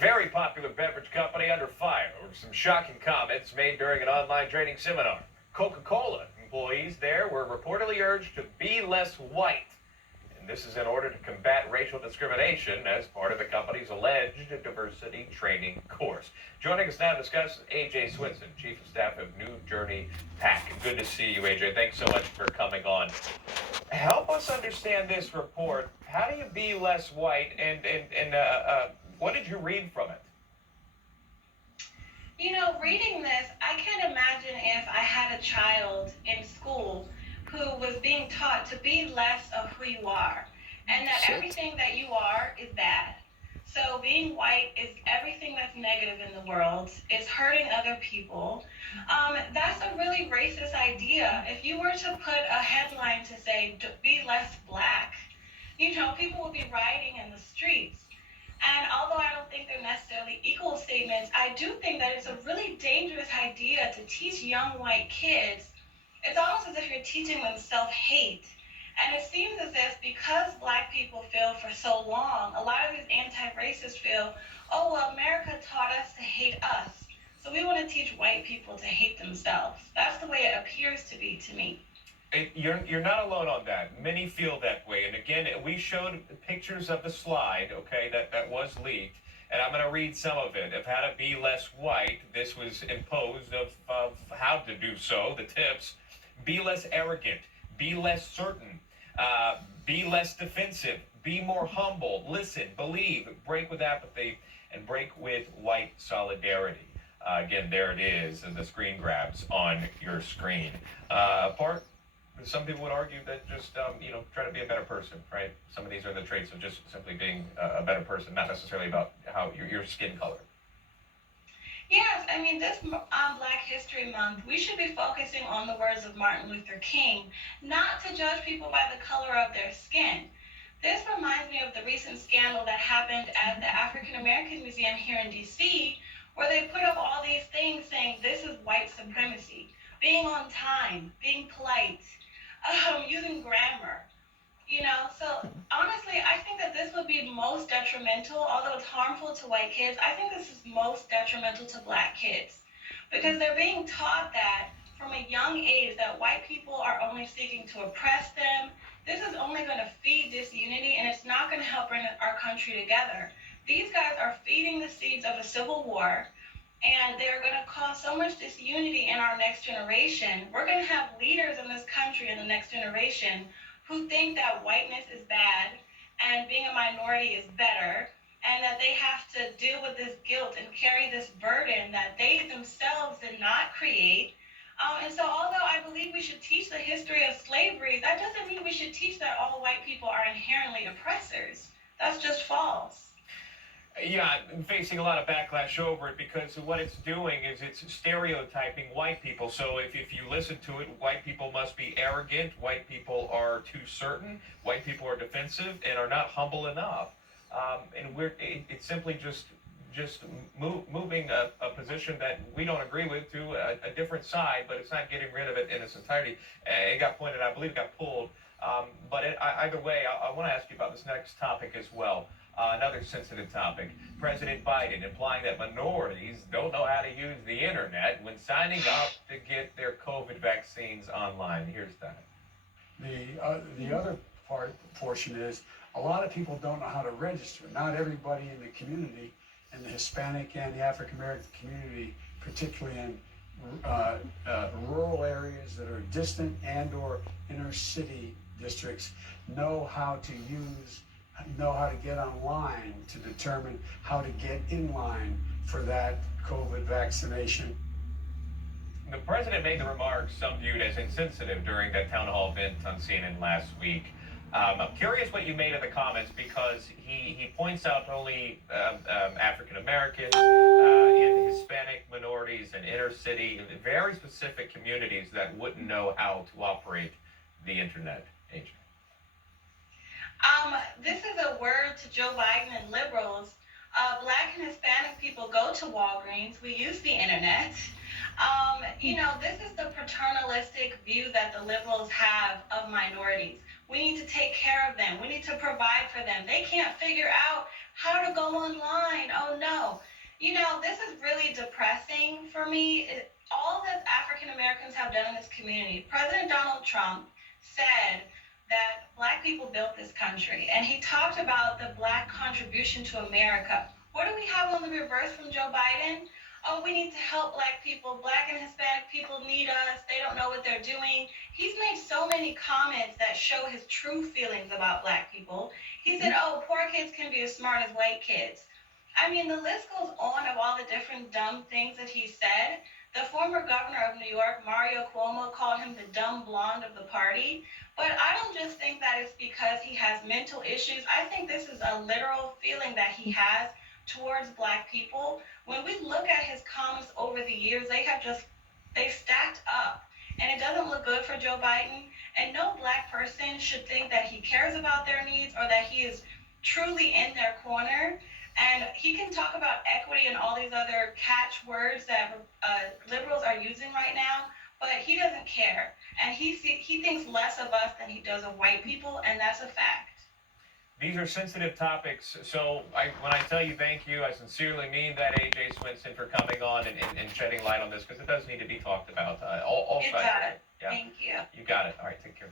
Very popular beverage company under fire over some shocking comments made during an online training seminar. Coca-Cola employees there were reportedly urged to be less white. And this is in order to combat racial discrimination as part of the company's alleged diversity training course. Joining us now to discuss, AJ Swinson, Chief of Staff of New Journey PAC. Good to see you, AJ. Thanks so much for coming on. Help us understand this report. How do you be less white, and what did you read from it? You know, reading this, I can't imagine if I had a child in school who was being taught to be less of who you are and that everything that you are is bad. So being white is everything that's negative in the world, is hurting other people. That's a really racist idea. If you were to put a headline to say, be less black, you know, people would be rioting in the streets. And although I don't think they're necessarily equal statements, I do think that it's a really dangerous idea to teach young white kids. It's almost as if you're teaching them self-hate. And it seems as if because black people feel for so long, a lot of these anti-racists feel, oh, well, America taught us to hate us. So we want to teach white people to hate themselves. That's the way it appears to be to me. You're not alone on that. Many feel that way. And again, we showed pictures of the slide, okay, that was leaked. And I'm going to read some of it of how to be less white. This was imposed of how to do so, the tips. Be less arrogant. Be less certain. Be less defensive. Be more humble. Listen, believe, break with apathy, and break with white solidarity. Again, there it is, and the screen grabs on your screen. Some people would argue that just, try to be a better person, right? Some of these are the traits of just simply being a better person, not necessarily about how your skin color. Yes, I mean, this Black History Month, we should be focusing on the words of Martin Luther King, not to judge people by the color of their skin. This reminds me of the recent scandal that happened at the African American Museum here in DC, where they put up all these things saying this is white supremacy, being on time, being polite, using grammar. You know, so honestly, I think that this would be most detrimental, although it's harmful to white kids. I think this is most detrimental to black kids because they're being taught that from a young age that white people are only seeking to oppress them. This is only going to feed disunity, and it's not going to help bring our country together. These guys are feeding the seeds of a civil war, and they're going to cause so much disunity in our next generation. We're going to have leaders in this country in the next generation who think that whiteness is bad and being a minority is better, and that they have to deal with this guilt and carry this burden that they themselves did not create. And so although I believe we should teach the history of slavery, that doesn't mean we should teach that all white people are inherently oppressors. That's just false. Yeah, I'm facing a lot of backlash over it because what it's doing is it's stereotyping white people. So if you listen to it, white people must be arrogant, white people are too certain, white people are defensive and are not humble enough. It's simply just moving a position that we don't agree with to a different side, but it's not getting rid of it in its entirety. It got pointed, I believe it got pulled. Either way, I want to ask you about this next topic as well. Another sensitive topic. President Biden implying that minorities don't know how to use the internet when signing up to get their COVID vaccines online. Here's that. The other portion is a lot of people don't know how to register. Not everybody in the community, in the Hispanic and the African American community, particularly in rural areas that are distant and or inner city districts, know how to get online to determine how to get in line for that COVID vaccination. The president made the remarks some viewed as insensitive during that town hall event on CNN last week. I'm curious what you made of the comments because he points out only African Americans and Hispanic minorities and inner city, very specific communities that wouldn't know how to operate the internet. This is a word to Joe Biden and liberals. Black and Hispanic people go to Walgreens. We use the internet. This is the paternalistic view that the liberals have of minorities. We need to take care of them. We need to provide for them. They can't figure out how to go online. Oh no. You know, this is really depressing for me. All that African Americans have done in this community. President Donald Trump said that Black people built this country, and he talked about the Black contribution to America. What do we have on the reverse from Joe Biden? Oh, we need to help Black people. Black and Hispanic people need us. They don't know what they're doing. He's made so many comments that show his true feelings about Black people. He said, oh, poor kids can be as smart as white kids. I mean, the list goes on of all the different dumb things that he said. The former governor of New York, Mario Cuomo, called him the dumb blonde of the party. But I don't just think that it's because he has mental issues. I think this is a literal feeling that he has towards Black people. When we look at his comments over the years, they've stacked up. And it doesn't look good for Joe Biden. And no Black person should think that he cares about their needs or that he is truly in their corner. And he can talk about equity and all these other catch words that liberals are using right now, but he doesn't care. And he thinks less of us than he does of white people, and that's a fact. These are sensitive topics, so when I tell you thank you, I sincerely mean that, AJ Swinson, for coming on and shedding light on this, because it does need to be talked about. All It sides. does. Yeah. Thank you. You got it. All right, take care.